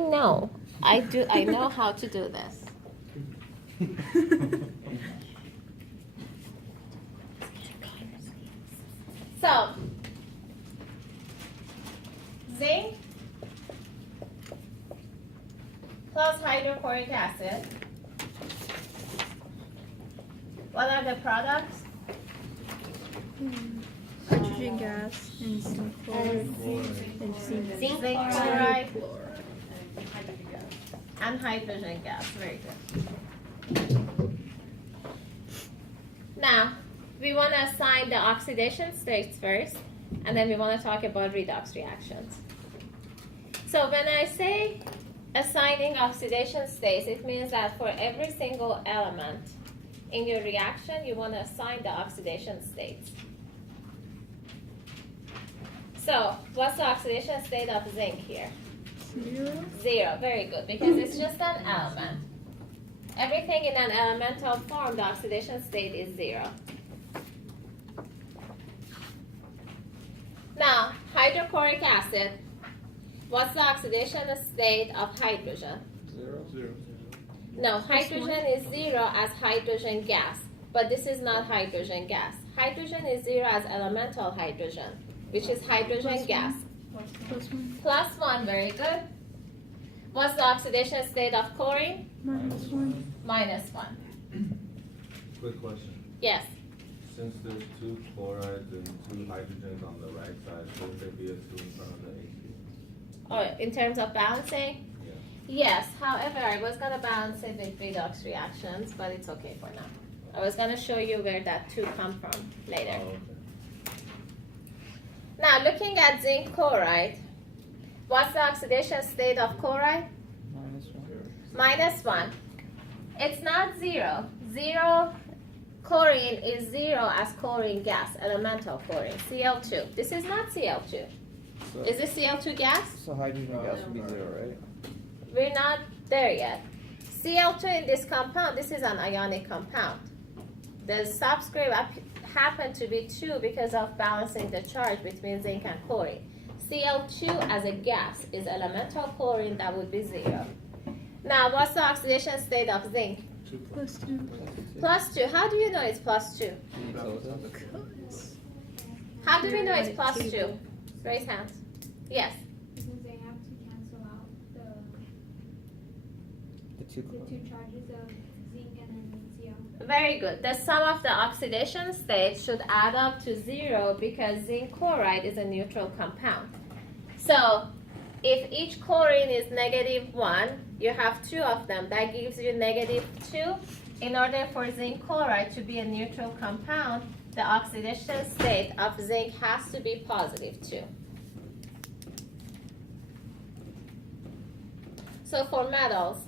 No, I do. I know how to do this. So, zinc plus hydrochloric acid. What are the products? Hydrogen gas and zinc chloride and Zinc chloride and hydrogen gas. Very good. Now, we want to assign the oxidation states first, and then we want to talk about redox reactions. So when I say assigning oxidation states, it means that for every single element in your reaction, you want to assign the oxidation states. So, what's the oxidation state of zinc here? 0. 0. Very good, because it's just an element. Everything in an elemental form, the oxidation state is 0. Now, hydrochloric acid. What's the oxidation state of hydrogen? 0. No, hydrogen is 0 as hydrogen gas, but this is not hydrogen gas. Hydrogen is 0 as elemental hydrogen, which is hydrogen gas. +1. Plus 1, very good. What's the oxidation state of chlorine? -1. -1. Quick question. Yes. Since there's 2 chlorides and 2 hydrogens on the right side, shouldn't there be a 2 in front of the AC? Oh, in terms of balancing? Yeah. Yes. However, I was going to balance it with redox reactions, but it's okay for now. I was going to show you where that 2 come from later. Oh, okay. Now, looking at zinc chloride, what's the oxidation state of chloride? -1. It's not 0. 0 chlorine is 0 as chlorine gas, elemental chlorine, Cl2. This is not Cl2. So, Is this Cl2 gas? so hydrogen gas would be 0, right? We're not there yet. Cl2 in this compound, this is an ionic compound. The subscript happened to be 2 because of balancing the charge between zinc and chlorine. Cl2 as a gas is elemental chlorine, that would be 0. Now, what's the oxidation state of zinc? +2. +2. How do you know it's +2? How do we know it's +2? Raise hands. Yes. Because they have to cancel out The two the two charges of zinc and then Cl. Very good. The sum of the oxidation states should add up to 0 because zinc chloride is a neutral compound. So, if each chlorine is -1, you have 2 of them. That gives you -2. In order for zinc chloride to be a neutral compound, the oxidation state of zinc has to be +2. So for metals,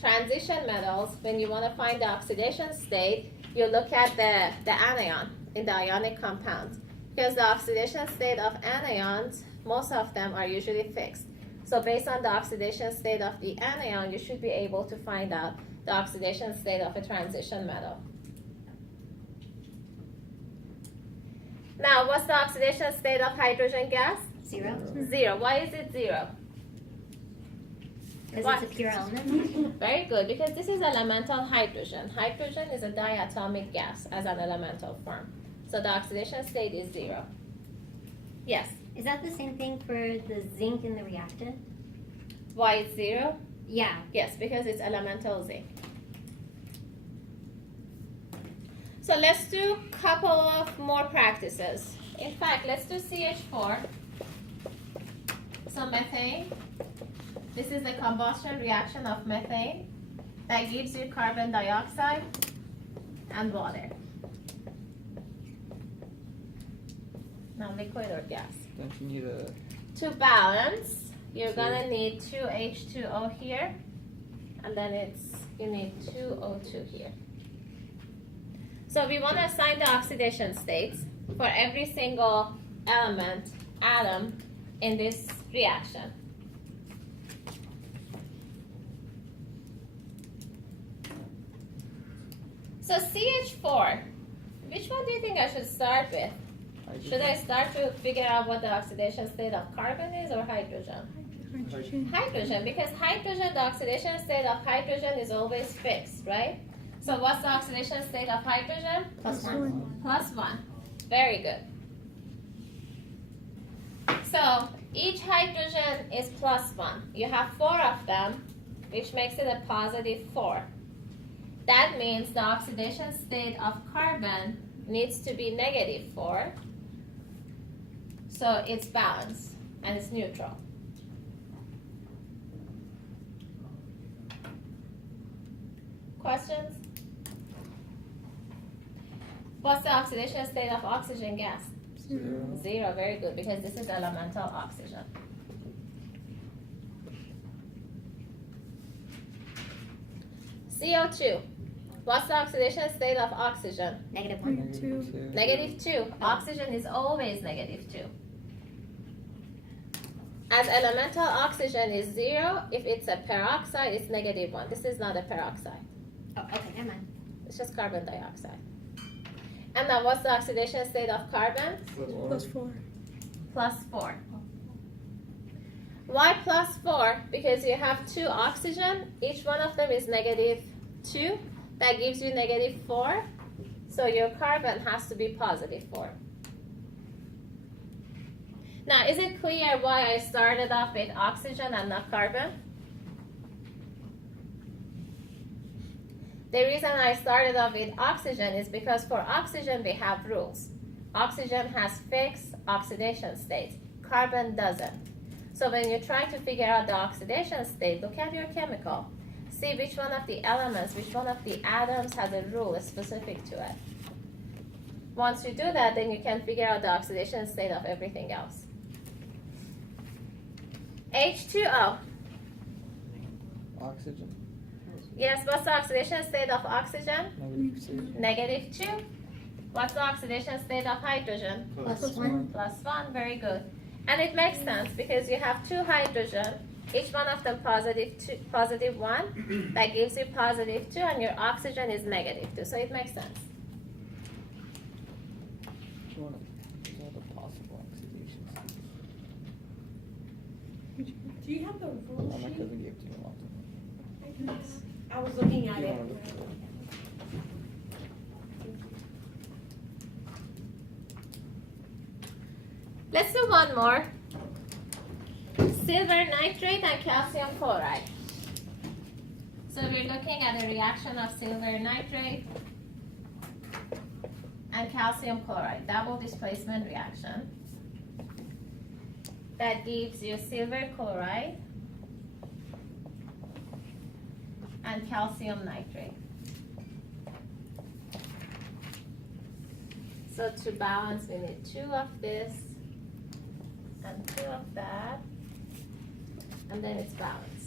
transition metals, when you want to find the oxidation state, you look at the anion in the ionic compounds. Because the oxidation state of anions, most of them are usually fixed. So based on the oxidation state of the anion, you should be able to find out the oxidation state of a transition metal. Now, what's the oxidation state of hydrogen gas? 0? 0. Why is it 0? Because Why? it's a pure element. Very good, because this is elemental hydrogen. Hydrogen is a diatomic gas as an elemental form. So the oxidation state is 0. Yes. Is that the same thing for the zinc in the reactant? Why it's 0? Yeah. Yes, because it's elemental zinc. So let's do a couple of more practices. In fact, let's do CH4. So methane. This is the combustion reaction of methane that gives you carbon dioxide and water. Now liquid or gas. Don't you need a... To balance, you're gonna need 2 H2O here, and then you need 2 O2 here. So we want to assign the oxidation states for every single element, atom in this reaction. So CH4, which one do you think I should start with? Should I start to figure out what the oxidation state of carbon is or hydrogen? Hydrogen. Hydrogen, because hydrogen, the oxidation state of hydrogen is always fixed, right? So what's the oxidation state of hydrogen? Plus one. Plus 1. Very good. So each hydrogen is plus 1. You have 4 of them, which makes it a positive 4. That means the oxidation state of carbon needs to be negative 4. So it's balanced and it's neutral. Questions? What's the oxidation state of oxygen gas? 0. 0, very good, because this is elemental oxygen. CO2. What's the oxidation state of oxygen? Negative one. -2. Negative 2. Oxygen is always negative 2. As elemental oxygen is 0, if it's a peroxide, it's negative 1. This is not a peroxide. Oh, okay, never mind. It's just carbon dioxide. And now what's the oxidation state of carbon? +4. Plus 4. Why plus 4? Because you have 2 oxygen. Each one of them is negative 2. That gives you negative 4. So your carbon has to be positive 4. Now, is it clear why I started off with oxygen and not carbon? The reason I started off with oxygen is because for oxygen we have rules. Oxygen has fixed oxidation states. Carbon doesn't. So when you're trying to figure out the oxidation state, look at your chemical. See which one of the elements, which one of the atoms has a rule specific to it. Once you do that, then you can figure out the oxidation state of everything else. H2O. Oxygen. Yes, what's the oxidation state of oxygen? -2. Negative 2. What's the oxidation state of hydrogen? Plus one. Plus 1, very good. And it makes sense because you have 2 hydrogen, each one of them positive 1. That gives you positive 2, and your oxygen is negative 2. So it makes sense. What are the possible oxidation states? Do you have the rule My sheet? cousin gave it to me a long time ago. I was looking at Do you it. wanna look at it? Let's do one more. Silver nitrate and calcium chloride. So we're looking at a reaction of silver nitrate and calcium chloride, double displacement reaction. That gives you silver chloride and calcium nitrate. So to balance, we need 2 of this and 2 of that, and then it's balanced.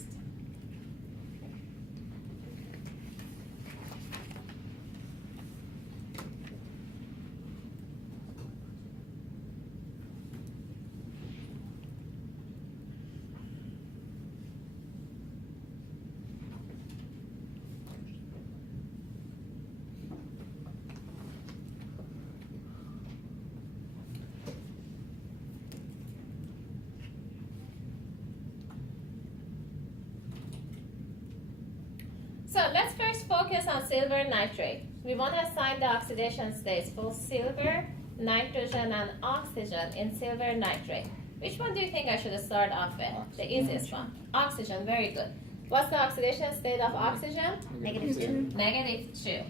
So let's first focus on silver nitrate. We want to assign the oxidation states for silver, nitrogen, and oxygen in silver nitrate. Which one do you think I should start off with? The easiest one. Oxygen, very good. What's the oxidation state of oxygen? Negative 2. Negative 2.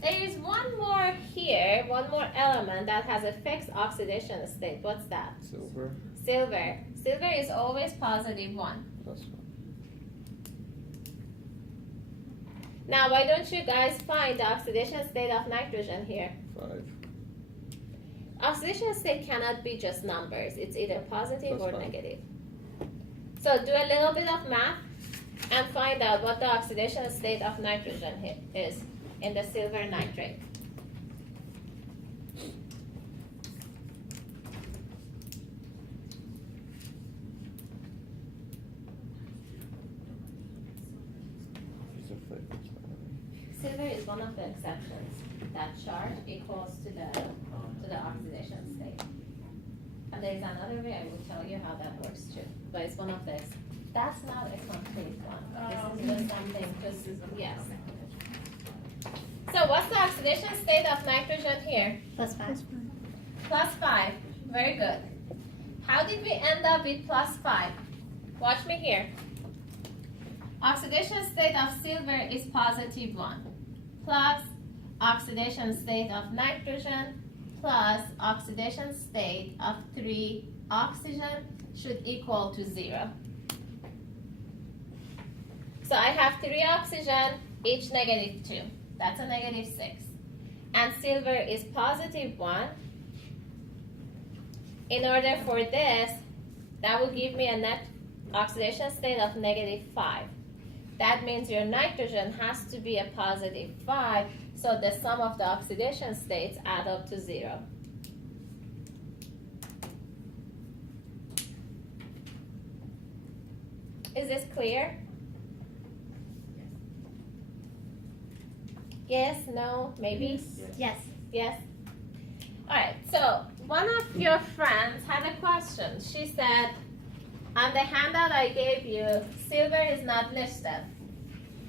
There is one more here, one more element that has a fixed oxidation state. What's that? Silver. Silver. Silver is always positive 1. Plus 1. Now, why don't you guys find the oxidation state of nitrogen here? 5. Oxidation state cannot be just numbers. It's either positive Plus or 5. negative. So do a little bit of math and find out what the oxidation state of nitrogen is in the silver nitrate. These are flavors, by the way. Silver is one of the exceptions. That charge equals to the oxidation state. And there is another way I will tell you how that works too. But it's one of the That's not a complete one. This is just something, yes. So what's the oxidation state of nitrogen here? +5. +5. Very good. How did we end up with +5? Watch me here. Oxidation state of silver is +1 plus oxidation state of nitrogen plus oxidation state of 3 oxygen should equal to 0. So I have 3 oxygen, each -2. That's a -6. And silver is +1. In order for this, that will give me a net oxidation state of -5. That means your nitrogen has to be a +5, so the sum of the oxidation states add up to 0. Is this clear? Yes, no, maybe? Yes. Yes? Alright, so one of your friends had a question. She said, on the handout I gave you, silver is not listed.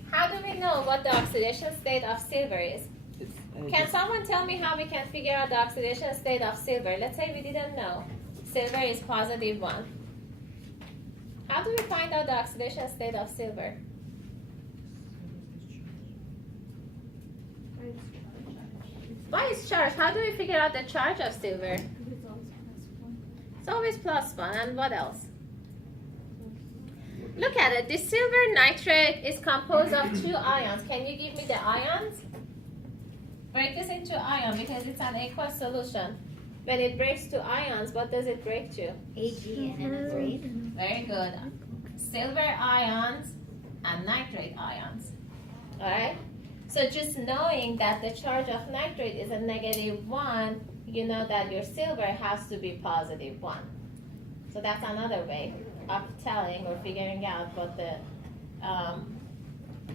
How do we know what the oxidation state of silver is? Can someone tell me how we can figure out the oxidation state of silver? Let's say we didn't know. Silver is +1. How do we find out the oxidation state of silver? By its charge. How do we figure out the charge of silver? It's always +1. And what else? Look at it. This silver nitrate is composed of 2 ions. Can you give me the ions? Break this into ion because it's an aqueous solution. When it breaks to ions, what does it break to? Ag and NO3. Very good. Silver ions and nitrate ions. Alright? So just knowing that the charge of nitrate is a -1, you know that your silver has to be +1. So that's another way of telling or figuring out what the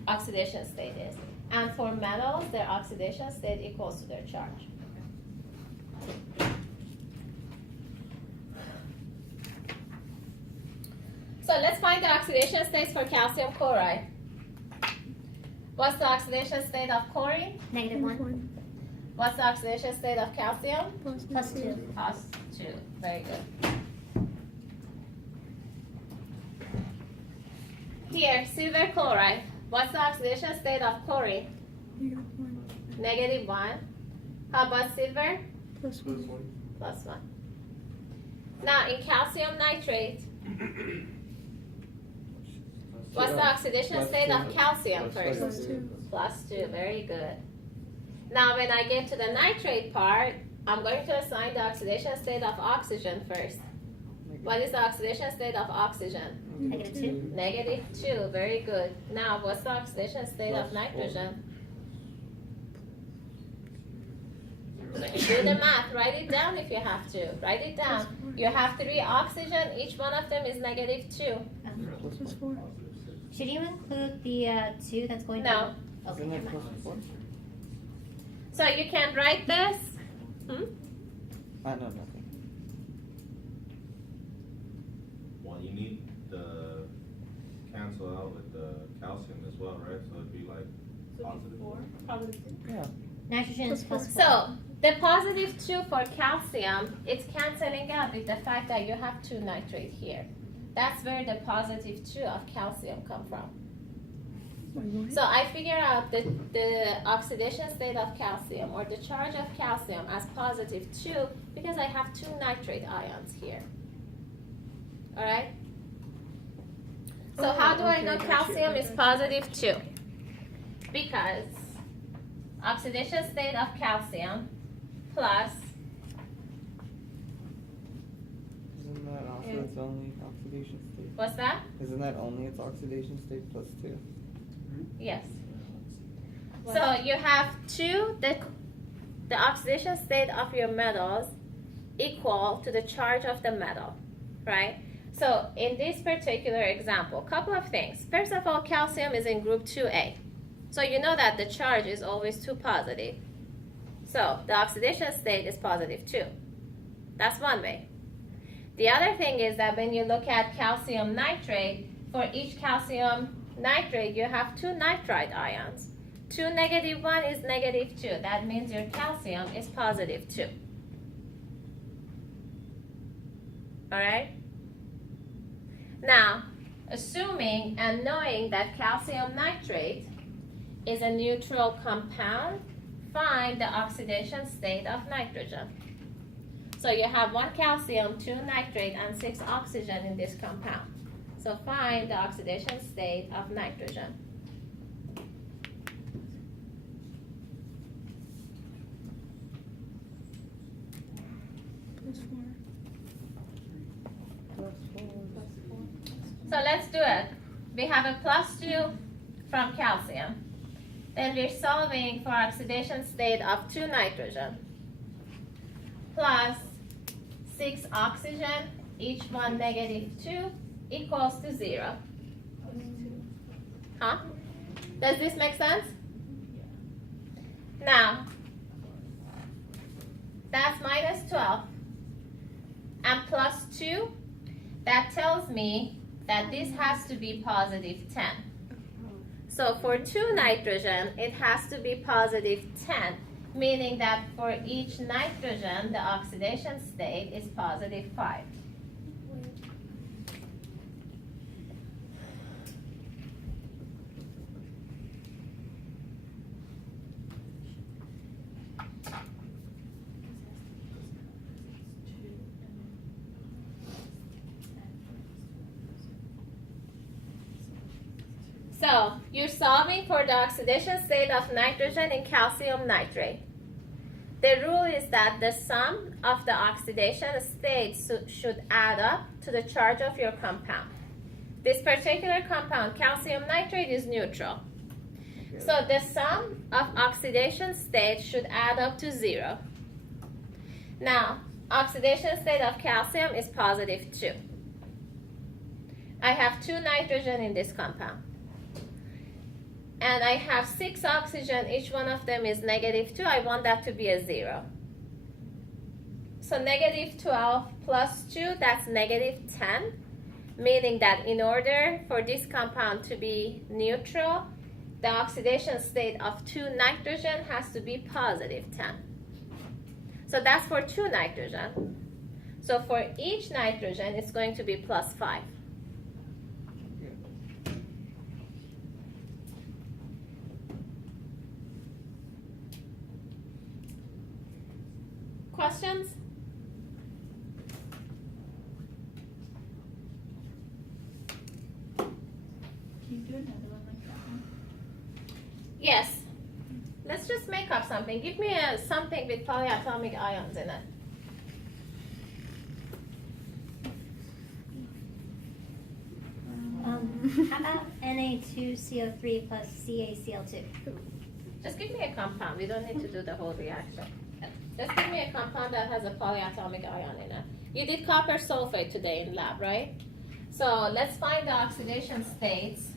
oxidation state is. And for metals, their oxidation state equals to their charge. So let's find the oxidation states for calcium chloride. What's the oxidation state of chlorine? -1. What's the oxidation state of calcium? +2. +2. Very good. Here, silver chloride. What's the oxidation state of chlorine? -1. How about silver? +1. Now, in calcium nitrate, what's the oxidation state of calcium first? +2. Very good. Now, when I get to the nitrate part, I'm going to assign the oxidation state of oxygen first. What is the oxidation state of oxygen? -2. -2. Very good. Now, what's the oxidation state of nitrogen? Do the math. Write it down if you have to. Write it down. You have 3 oxygen. Each one of them is -2. Should you include the 2 that's going No. to... Okay, never mind. So you can write this. No, nothing. Well, you need the cancel out with the calcium as well, right? So it'd be like positive. Yeah. Nitrogen is +4. So the +2 for calcium, it's canceling out with the fact that you have 2 nitrate here. That's where the +2 of calcium come from. So I figure out the oxidation state of calcium or the charge of calcium as +2 because I have 2 nitrate ions here. Alright? So how do I know calcium is +2? Because oxidation state of calcium plus Isn't that also its only oxidation state? what's that? Isn't that only its oxidation state +2? Yes. So you have 2, the oxidation state of your metals equal to the charge of the metal, right? So in this particular example, couple of things. First of all, calcium is in group 2A. So you know that the charge is always 2 positive. So the oxidation state is +2. That's one way. The other thing is that when you look at calcium nitrate, for each calcium nitrate, you have 2 nitrite ions. 2 -1 is -2. That means your calcium is +2. Alright? Now, assuming and knowing that calcium nitrate is a neutral compound, find the oxidation state of nitrogen. So you have 1 calcium, 2 nitrate, and 6 oxygen in this compound. So find the oxidation state of nitrogen. So let's do it. We have a +2 from calcium. Then we're solving for oxidation state of 2 nitrogen plus 6 oxygen, each one -2, equals to 0. Huh? Does this make sense? Now, that's -12 and +2. That tells me that this has to be +10. So for 2 nitrogen, it has to be +10, meaning that for each nitrogen, the oxidation state is +5. So you're solving for the oxidation state of nitrogen in calcium nitrate. The rule is that the sum of the oxidation states should add up to the charge of your compound. This particular compound, calcium nitrate, is neutral. So the sum of oxidation states should add up to 0. Now, oxidation state of calcium is +2. I have 2 nitrogen in this compound. And I have 6 oxygen, each one of them is -2. I want that to be a 0. So -12 plus 2, that's -10, meaning that in order for this compound to be neutral, the oxidation state of 2 nitrogen has to be +10. So that's for 2 nitrogen. So for each nitrogen, it's going to be +5. Questions? Can you do another one like that one? Yes. Let's just make up something. Give me something with polyatomic ions in it. How about Na2CO3 plus CaCl2? Just give me a compound. We don't need to do the whole reaction. Just give me a compound that has a polyatomic ion in it. You did copper sulfate today in lab, right? So let's find the oxidation states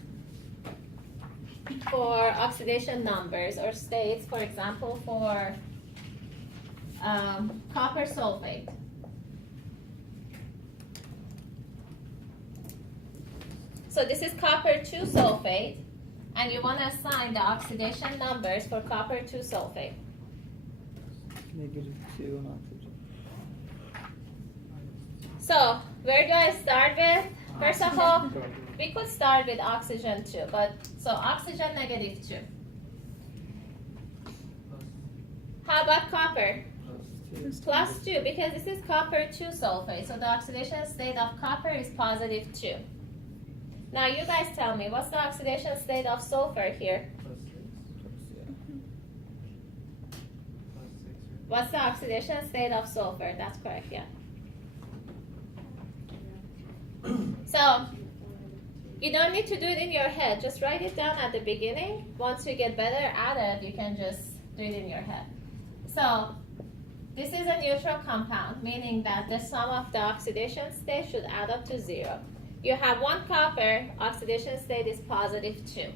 for oxidation numbers or states, for example, for copper sulfate. So this is copper 2 sulfate, and you want to assign the oxidation numbers for copper 2 sulfate. -2 on oxygen. So where do I start with? First of all, we could start with oxygen 2, but so oxygen -2. How about copper? +2, because this is copper 2 sulfate, so the oxidation state of copper is +2. Now you guys tell me, what's the oxidation state of sulfur here? What's the oxidation state of sulfur? That's correct, yeah. So, you don't need to do it in your head. Just write it down at the beginning. Once you get better at it, you can just do it in your head. So, this is a neutral compound, meaning that the sum of the oxidation state should add up to 0. You have 1 copper, oxidation state is +2,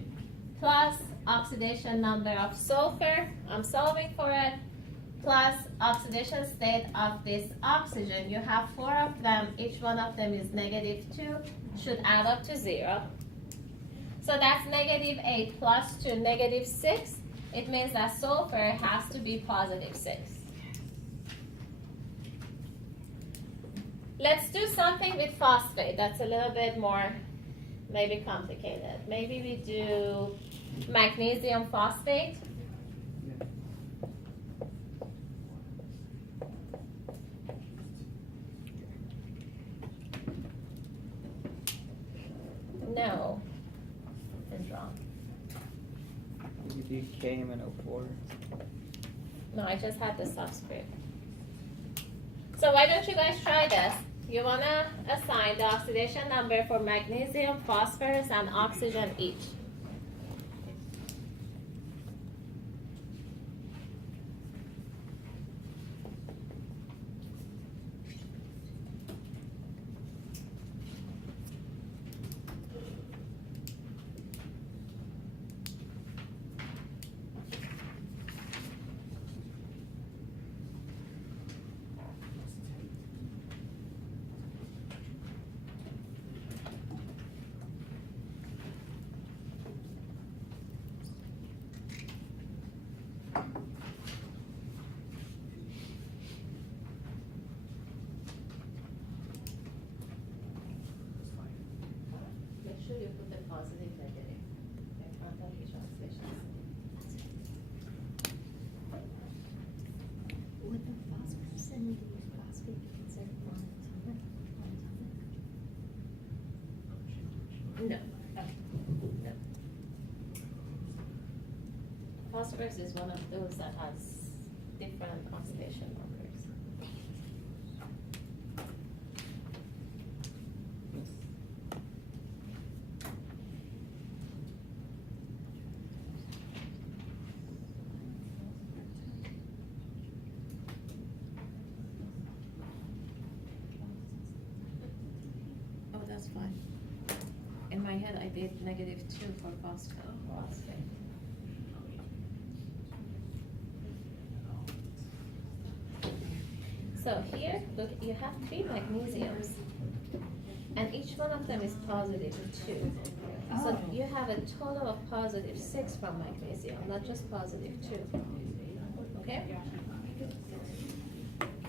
plus oxidation number of sulfur, I'm solving for it, plus oxidation state of this oxygen. You have 4 of them, each one of them is -2, should add up to 0. So that's -8 plus 2, -6. It means that sulfur has to be +6. Let's do something with phosphate that's a little bit more maybe complicated. Maybe we do magnesium phosphate. No, it's wrong. You do KMNO4. No, I just had the subscript. So why don't you guys try this? You wanna assign the oxidation number for magnesium, phosphorus, and oxygen each. Make sure you put the positive negative in front of each oxidation. Would the phosphorus and the phosphate be considered monatomic? No. No. Phosphorus is one of those that has different oxidation numbers. Oh, that's fine. In my head, I did -2 for phosphate. So here, look, you have 3 magnesiums, and each one of them is +2. So you have a total of +6 from magnesium, not just +2. Okay?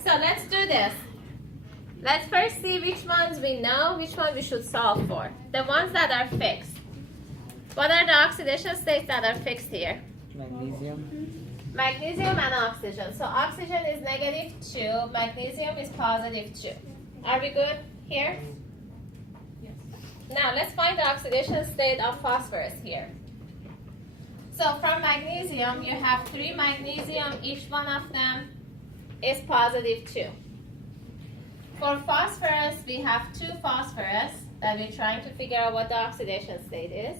So let's do this. Let's first see which ones we know, which one we should solve for. The ones that are fixed. What are the oxidation states that are fixed here? Magnesium. Magnesium and oxygen. So oxygen is -2, magnesium is +2. Are we good here? Yes. Now let's find the oxidation state of phosphorus here. So from magnesium, you have 3 magnesium, each one of them is +2. For phosphorus, we have 2 phosphorus that we're trying to figure out what the oxidation state is.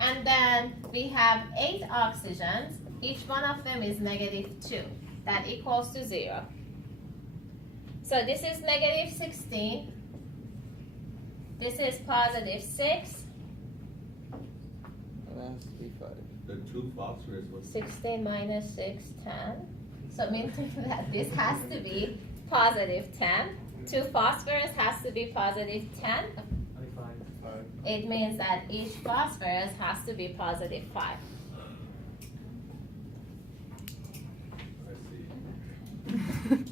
And then we have 8 oxygens. Each one of them is -2. That equals to 0. So this is -16. This is +6. That has to be 5. The 2 phosphorus was 16 minus 6, 10. So meaning that this has to be +10. 2 phosphorus has to be +10. It means that each phosphorus has to be +5. I see.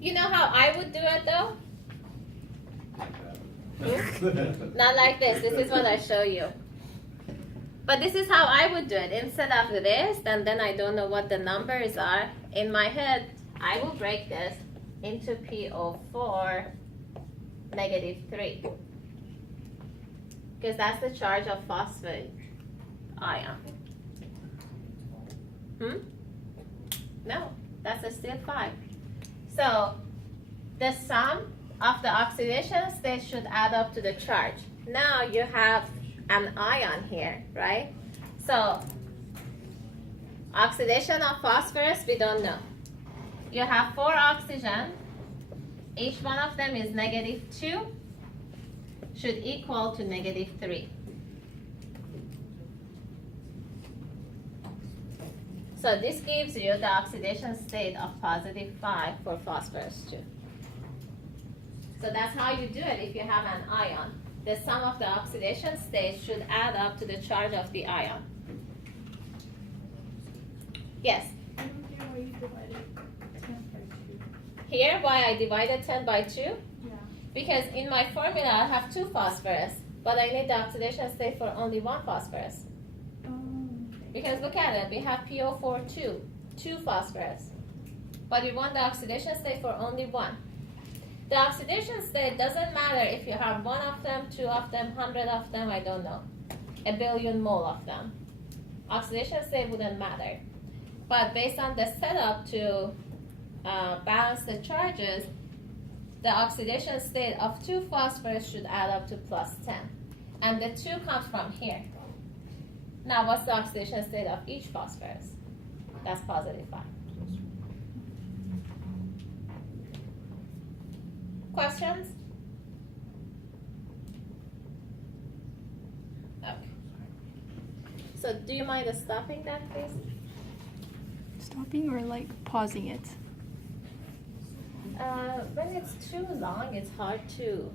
You know how I would do it though? Like that. Not like this. This is what I show you. But this is how I would do it. Instead of this, and then I don't know what the numbers are. In my head, I will break this into PO4 -3. Because that's the charge of phosphate ion. No, that's still 5. So the sum of the oxidation states should add up to the charge. Now you have an ion here, right? So oxidation of phosphorus, we don't know. You have 4 oxygen. Each one of them is -2. Should equal to -3. So this gives you the oxidation state of +5 for phosphorus 2. So that's how you do it if you have an ion. The sum of the oxidation states should add up to the charge of the ion. Yes? I don't get why you divided 10 by 2. Here, why I divided 10 by 2? Yeah. Because in my formula I have 2 phosphorus, but I need the oxidation state for only 1 phosphorus. Okay. Because look at it, we have PO4 2 phosphorus. But we want the oxidation state for only 1. The oxidation state doesn't matter if you have 1 of them, 2 of them, 100 of them, I don't know. A billion mole of them. Oxidation state wouldn't matter. But based on the setup to balance the charges, the oxidation state of 2 phosphorus should add up to +10. And the 2 comes from here. Now what's the oxidation state of each phosphorus? That's +5. Questions? Okay. So do you mind stopping that, please? Stopping or like pausing it? When it's too long, it's hard to